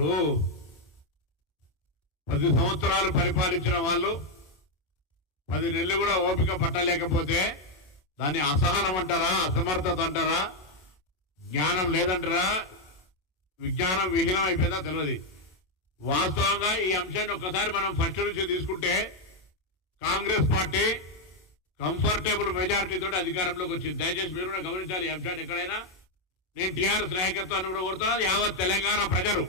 ఇప్పుడు 10 సంవత్సరాలు పరిపాలించిన వాళ్ళు 10 నెలలు కూడా ఓపిక పట్టలేకపోతే దాన్ని అసహనం అంటారా, అసమర్థత అంటారా, జ్ఞానం లేదంటారా, విజ్ఞానం విహీనం అయిపోయిందా తెలియదు. వాస్తవంగా ఈ అంశాన్ని ఒకసారి మనం ఫస్ట్ నుంచి తీసుకుంటే కాంగ్రెస్ పార్టీ కంఫర్టబుల్ మెజారిటీతో అధికారంలోకి వచ్చింది. దయచేసి మీరు కూడా గమనించాలి ఈ అంశాన్ని. ఎక్కడైనా నేను టీఆర్ఎస్ నాయకత్వాన్ని కూడా కోరుతున్నా, యావత్ తెలంగాణ ప్రజలు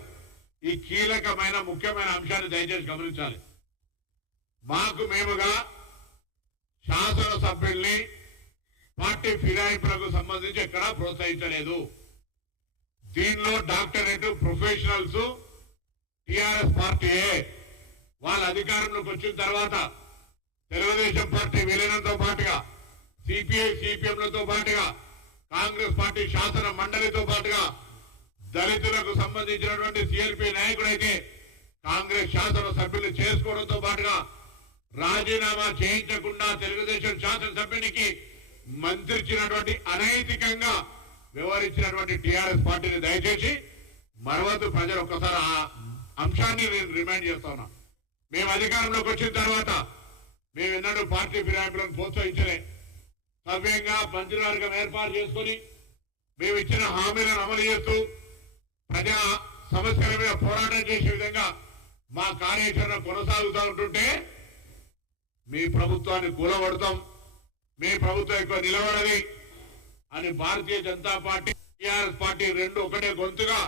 ఈ కీలకమైన ముఖ్యమైన అంశాన్ని దయచేసి గమనించాలి. మాకు మేముగా శాసనసభ్యుల్ని పార్టీ ఫిరాయింపులకు సంబంధించి ఎక్కడా ప్రోత్సహించలేదు. దీనిలో డాక్టరేట్ ప్రొఫెషనల్స్ టిఆర్ఎస్ పార్టీయే. వాళ్ళ అధికారంలోకి వచ్చిన తర్వాత తెలుగుదేశం పార్టీ విలీనంతో పాటుగా సిపిఐ సిపిఎంలతో పాటుగా కాంగ్రెస్ పార్టీ శాసన మండలితో పాటుగా దళితులకు సంబంధించినటువంటి సిఎల్పి నాయకుడైతే కాంగ్రెస్ శాసన సభ్యులు చేసుకోవడంతో పాటుగా రాజీనామా చేయించకుండా తెలుగుదేశం శాసనసభ్యునికి మంత్రిచ్చినటువంటి అనైతికంగా వ్యవహరించినటువంటి టిఆర్ఎస్ పార్టీని దయచేసి మరవద్దు ప్రజలు. ఒక్కసారి ఆ అంశాన్ని నేను రిమైండ్ చేస్తున్నా. మేము అధికారంలోకి వచ్చిన తర్వాత మేము ఎన్నడూ పార్టీ ఫిరాయింపులను ప్రోత్సహించలే. సవ్యంగా మంత్రివర్గం ఏర్పాటు చేసుకుని మేము ఇచ్చిన హామీలను అమలు చేస్తూ ప్రజా సమస్యల మీద పోరాటం చేసే విధంగా మా కార్యాచరణ కొనసాగుతూ ఉంటుంటే మీ ప్రభుత్వాన్ని కూలగొడతాం, మీ ప్రభుత్వం ఎక్కువ నిలబడది అని Bharatiya Janata party TRS party రెండు ఒకటే గొంతుగా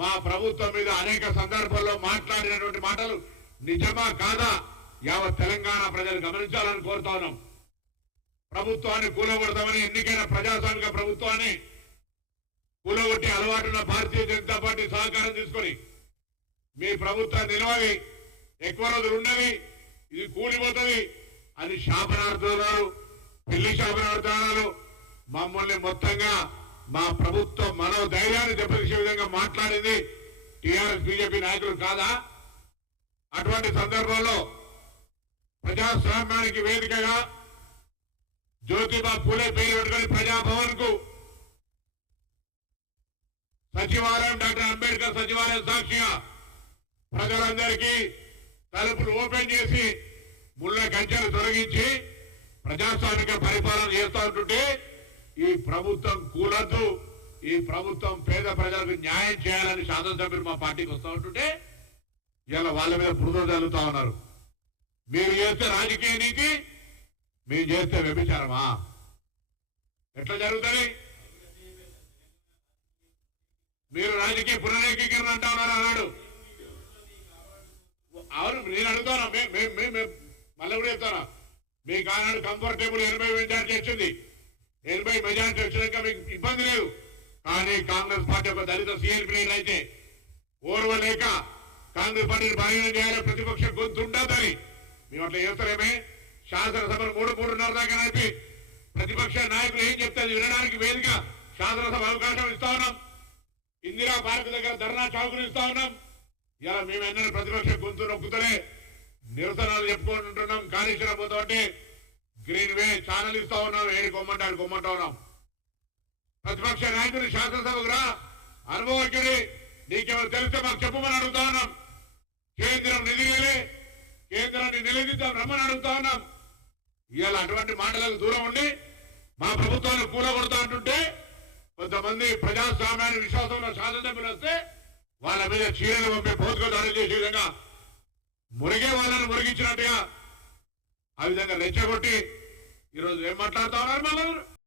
మా ప్రభుత్వం మీద అనేక సందర్భాల్లో మాట్లాడినటువంటి మాటలు నిజమా కాదా యావత్ తెలంగాణ ప్రజలు గమనించాలని కోరుతా ఉన్నాం. ప్రభుత్వాన్ని కూలగొడతామని ఎన్నికైన ప్రజాస్వామిక ప్రభుత్వాన్ని కూలగొట్టి అలవాటున్న భారతీయ జనతా పార్టీ సహకారం తీసుకొని మీ ప్రభుత్వం నిలవాలి, ఎక్కువ రోజులు ఉన్నది, ఇది కూలిపోతుంది అని శాపనార్థాలు, పెళ్లి శాపనార్థాలు మమ్మల్ని మొత్తంగా మా ప్రభుత్వం మనోధైర్యాన్ని దెబ్బతీసే విధంగా మాట్లాడింది టిఆర్ఎస్ బీజేపీ నాయకులు కాదా? అటువంటి సందర్భంలో ప్రజాస్వామ్యానికి వేదికగా జ్యోతిబా పూలే పేరు పెట్టుకుని ప్రజాభవన్ కు సచివాలయం, డాక్టర్ అంబేద్కర్ సచివాలయం సాక్షిగా ప్రజలందరికీ తలుపులు ఓపెన్ చేసి ముళ్ళ కంచెలు తొలగించి ప్రజాస్వామిక పరిపాలన చేస్తూ ఉంటుంటే ఈ ప్రభుత్వం కూలద్దు, ఈ ప్రభుత్వం పేద ప్రజలకు న్యాయం చేయాలని శాసనసభ్యులు మా పార్టీకి వస్తూ ఉంటుంటే ఇలా వాళ్ళ మీద బురద జల్లుతా ఉన్నారు. మీరు చేస్తే రాజకీయ నీతి, మీరు చేస్తే వ్యభిచారమా? ఎట్లా జరుగుతుంది? మీరు రాజకీయ పునరేకీకరణ అంటా ఉన్నారు అన్నాడు. అవును, నేను అడుగుతాను, మళ్ళీ కూడా చెప్తాను. మీకు ఆనాడు కంఫర్టబుల్ 80 మెజార్టీ వచ్చింది. 80 మెజార్టీ వచ్చినాక మీకు ఇబ్బంది లేదు. కానీ కాంగ్రెస్ పార్టీ ఒక దళిత సిఎల్పి అయితే ఓర్వలేక కాంగ్రెస్ పార్టీని బలహీనం చేయాలి, ప్రతిపక్ష గొంతు ఉండదని మేము అట్లా చేస్తారేమే. శాసనసభను 3-3:30 దాకా నడిపి ప్రతిపక్ష నాయకులు ఏం చెప్తారు వినడానికి వేదిక శాసనసభ అవకాశం ఇస్తా ఉన్నాం. ఇందిరా పార్క్ దగ్గర ధర్నా చౌకులు ఇస్తా ఉన్నాం. ఇలా మేము ఎన్నడూ ప్రతిపక్ష గొంతు నొక్కుతూనే నిరసనలు చెప్పుకొని ఉంటున్నాం. కాళేశ్వరం పోతామంటే గ్రీన్ వే ఛానల్ ఇస్తా ఉన్నాం, ఏడు కొమ్మంటా ఉన్నాం. ప్రతిపక్ష నాయకుడు శాసనసభకు రా, అనుభవజ్ఞుడి, నీకెవరు తెలిస్తే మాకు చెప్పమని అడుగుతా ఉన్నాం. కేంద్రం నిధులే, కేంద్రాన్ని నిలదీద్దాం రమ్మని అడుగుతా ఉన్నాం. ఇవాళ అటువంటి మాటలకు దూరం ఉండి మా ప్రభుత్వాన్ని కూలగొడతా అంటుంటే కొంతమంది ప్రజాస్వామ్యాన్ని విశ్వాసంలో శాసనసభ్యులు వస్తే వాళ్ళ మీద చీరలు పంపే భౌతిక దాడి చేసే విధంగా మురిగే వాళ్ళని మురిగించినట్టుగా ఆ విధంగా రెచ్చగొట్టి ఈరోజు ఏం మాట్లాడుతా ఉన్నారు మళ్ళీ